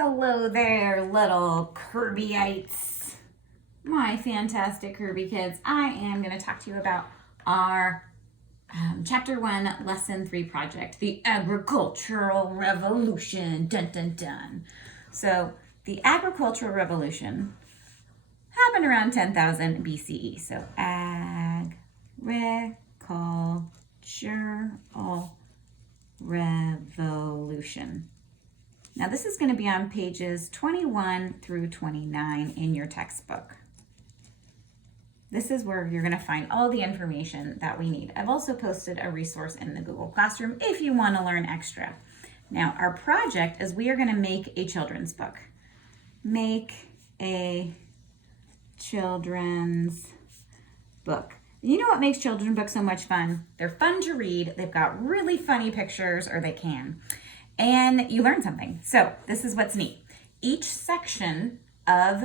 Hello there, little Kirbyites. My fantastic Kirby kids. I am going to talk to you about our Chapter 1, Lesson 3 project, the Agricultural Revolution. Dun, dun, dun. So, the Agricultural Revolution happened around 10,000 BCE. So, Agricultural Revolution. Now this is going to be on pages 21 through 29 in your textbook. This is where you're going to find all the information that we need. I've also posted a resource in the Google Classroom if you want to learn extra. Now our project is we are going to make a children's book. Make a children's book. You know what makes children's books so much fun? They're fun to read. They've got really funny pictures, or they can. And you learn something. So this is what's neat. Each section of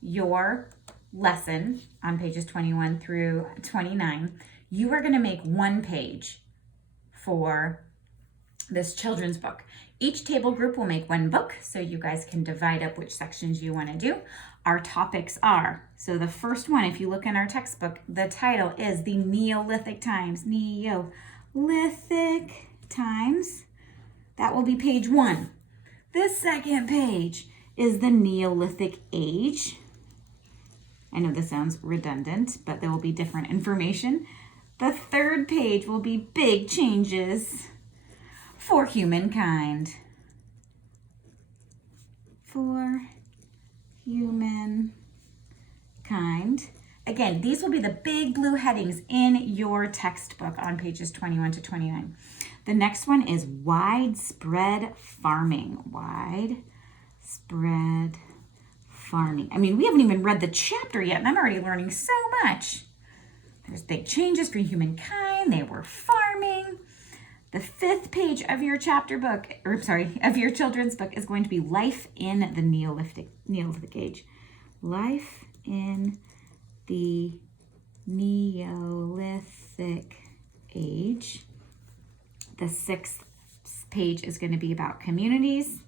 your lesson on pages 21 through 29, you are going to make one page for this children's book. Each table group will make one book, so you guys can divide up which sections you want to do. Our topics are, so the first one, if you look in our textbook, the title is the Neolithic Times. Neolithic Times. That will be page 1. The second page is the Neolithic Age. I know this sounds redundant, but there will be different information. The third page will be Big Changes for Humankind. For humankind. Again, these will be the big blue headings in your textbook on pages 21 to 29. The next one is widespread farming. Widespread farming. I mean, we haven't even read the chapter yet, and I'm already learning so much. There's big changes for humankind. They were farming. The 5th page of your chapter book, of your children's book is going to be Life in the Neolithic Age. Life in the Neolithic Age. The 6th page is going to be about communities.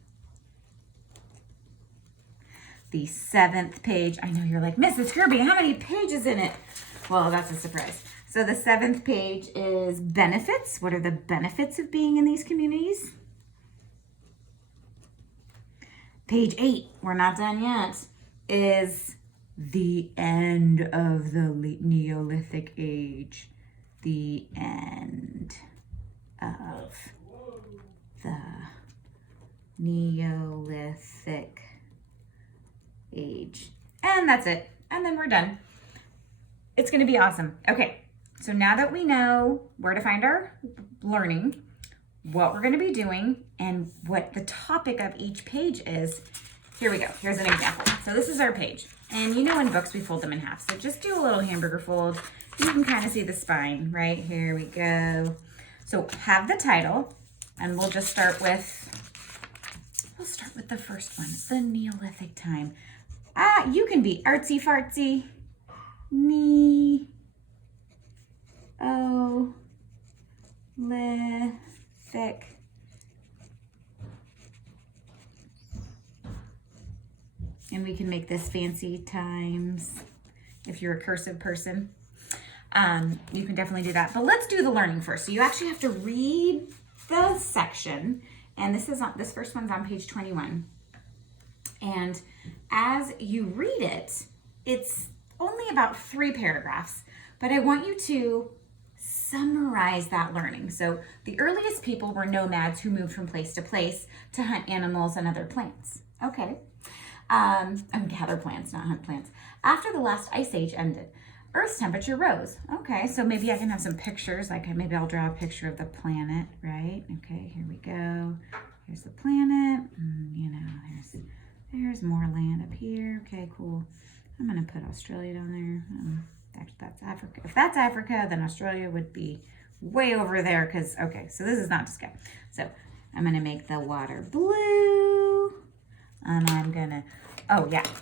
The 7th page, I know you're like, Mrs. Kirby, how many pages in it? Well, that's a surprise. So the 7th page is benefits. What are the benefits of being in these communities? Page 8, we're not done yet, is the end of the Neolithic Age. The end of the Neolithic Age. And that's it. And then we're done. It's going to be awesome. Okay, so now that we know where to find our learning, what we're going to be doing, and what the topic of each page is, here we go. Here's an example. So this is our page. And you know in books we fold them in half. So just do a little hamburger fold. You can kind of see the spine, right? Here we go. So have the title, and we'll just start with, the first one, the Neolithic time. You can be artsy fartsy. Neolithic. And we can make this fancy times if you're a cursive person. You can definitely do that. But let's do the learning first. So you actually have to read the section. And this first one's on page 21. And as you read it, it's only about 3 paragraphs. But I want you to summarize that learning. So the earliest people were nomads who moved from place to place to hunt animals and other plants. Okay. Gather plants, not hunt plants. After the last ice age ended, Earth's temperature rose. Okay, so maybe I can have some pictures. Maybe I'll draw a picture of the planet, right? Okay, here we go. Here's the planet. There's more land up here. Okay, cool. I'm gonna put Australia down there. That's Africa. If that's Africa, then Australia would be way over there okay, so this is not to scale. So I'm gonna make the water blue. And I'm gonna,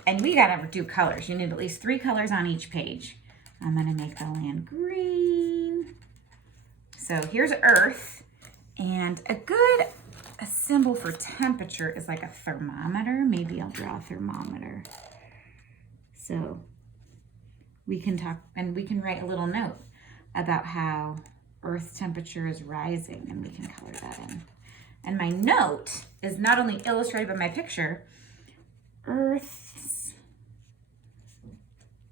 and we gotta do colors. You need at least 3 colors on each page. I'm gonna make the land green. So here's Earth, and a good a symbol for temperature is like a thermometer. Maybe I'll draw a thermometer. So we can talk and we can write a little note about how Earth's temperature is rising, and we can color that in. And my note is not only illustrated by my picture, Earth's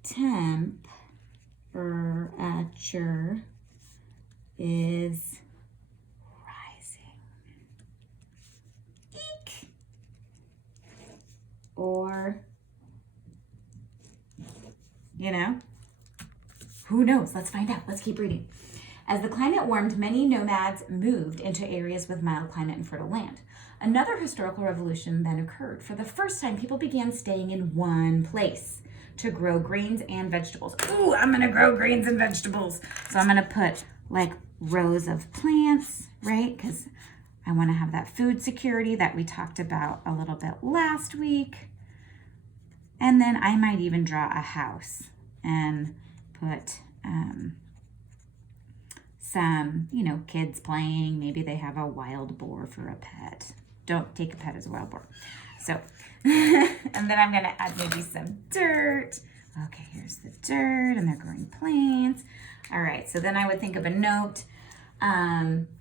temperature is rising. Eek. Or, you know, who knows? Let's find out. Let's keep reading. As the climate warmed, many nomads moved into areas with mild climate and fertile land. Another historical revolution then occurred. For the first time, people began staying in one place to grow grains and vegetables. Ooh, I'm gonna grow grains and vegetables. So I'm gonna put like rows of plants, right? Because I wanna have that food security that we talked about a little bit last week. And then I might even draw a house and put some, you know, kids playing. Maybe they have a wild boar for a pet. Don't take a pet as a wild boar. So, and then I'm gonna add maybe some dirt. Okay, here's the dirt, and they're growing plants. All right, so then I would think of a note.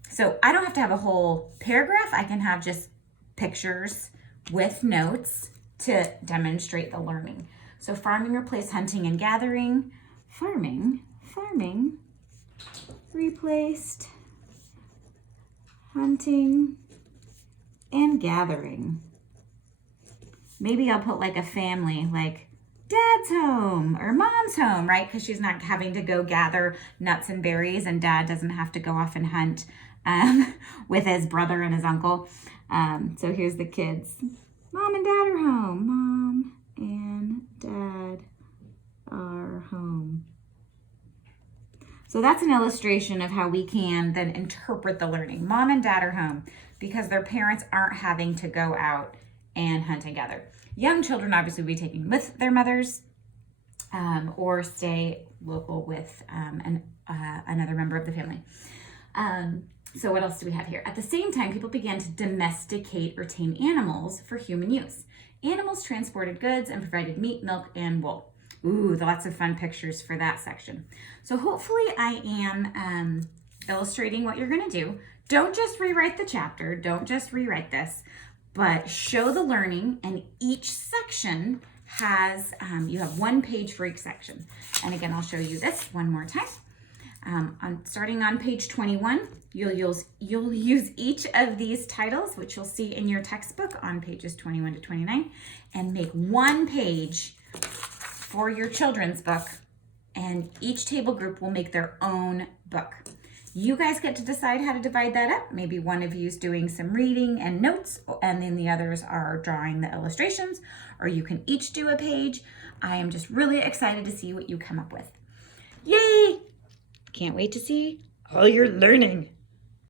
So I don't have to have a whole paragraph. I can have just pictures with notes to demonstrate the learning. So farming replaced hunting and gathering. Farming replaced hunting and gathering. Maybe I'll put like a family, like dad's home or mom's home, right? Because she's not having to go gather nuts and berries, and dad doesn't have to go off and hunt with his brother and his uncle. So here's the kids. Mom and dad are home. Mom and dad are home. So that's an illustration of how we can then interpret the learning. Mom and dad are home because their parents aren't having to go out and hunt and gather. Young children obviously will be taken with their mothers or stay local with another member of the family. So what else do we have here? At the same time, people began to domesticate or tame animals for human use. Animals transported goods and provided meat, milk, and wool. Ooh, lots of fun pictures for that section. So hopefully I am illustrating what you're gonna do. Don't just rewrite the chapter, don't just rewrite this, but show the learning, and each section has, you have 1 page for each section. And again, I'll show you this one more time. Starting on page 21, you'll use each of these titles, which you'll see in your textbook on pages 21 to 29, and make 1 page for your children's book, and each table group will make their own book. You guys get to decide how to divide that up. Maybe one of you is doing some reading and notes, and then the others are drawing the illustrations, or you can each do a page. I am just really excited to see what you come up with. Yay! Can't wait to see all your learning.